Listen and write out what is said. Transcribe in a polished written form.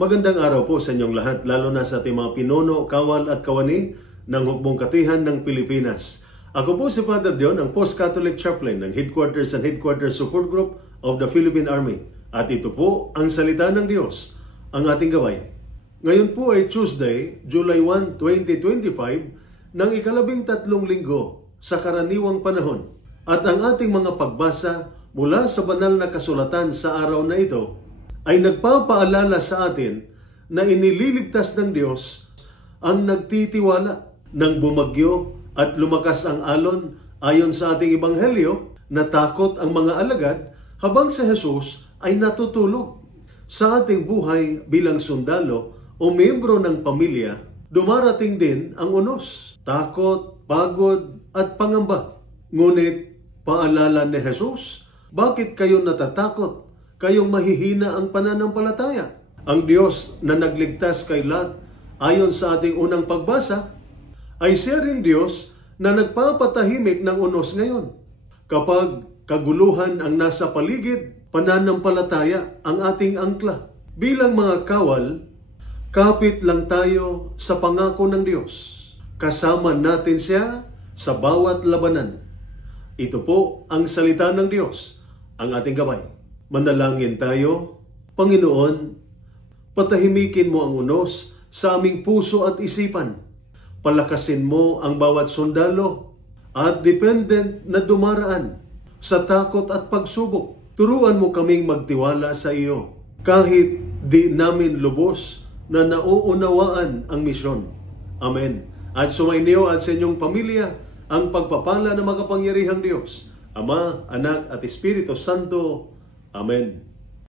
Magandang araw po sa inyong lahat, lalo na sa ating mga pinuno, kawal at kawani ng Hukbong Katihan ng Pilipinas. Ako po si Father Dion, ang Post-Catholic Chaplain ng Headquarters and Headquarters Support Group of the Philippine Army. At ito po ang salita ng Diyos, ang ating gabay. Ngayon po ay Tuesday, July 1, 2025, ng ika-13 linggo sa karaniwang panahon. At ang ating mga pagbasa mula sa banal na kasulatan sa araw na ito ay nagpapaalala sa atin na inililigtas ng Diyos ang nagtitiwala ng bumagyo at lumakas ang alon ayon sa ating ebanghelyo. Natakot ang mga alagad habang si Jesus ay natutulog. Sa ating buhay bilang sundalo o miyembro ng pamilya, dumarating din ang unos, takot, pagod at pangamba. Ngunit paalala ni Jesus, bakit kayo natatakot? Kayong mahihina ang pananampalataya. Ang Diyos na nagligtas kay Lot ayon sa ating unang pagbasa ay siya rin Diyos na nagpapatahimik ng unos ngayon. Kapag kaguluhan ang nasa paligid, pananampalataya ang ating angkla. Bilang mga kawal, kapit lang tayo sa pangako ng Diyos. Kasama natin siya sa bawat labanan. Ito po ang salita ng Diyos, ang ating gabay. Manalangin tayo. Panginoon, patahimikin mo ang unos sa aming puso at isipan. Palakasin mo ang bawat sundalo at dependent na dumaraan sa takot at pagsubok. Turuan mo kaming magtiwala sa iyo kahit di namin lubos na nauunawaan ang misyon. Amen. At sumainyo at sa inyong pamilya ang pagpapala ng makapangyarihang Diyos, Ama, Anak at Espiritu Santo. Amen.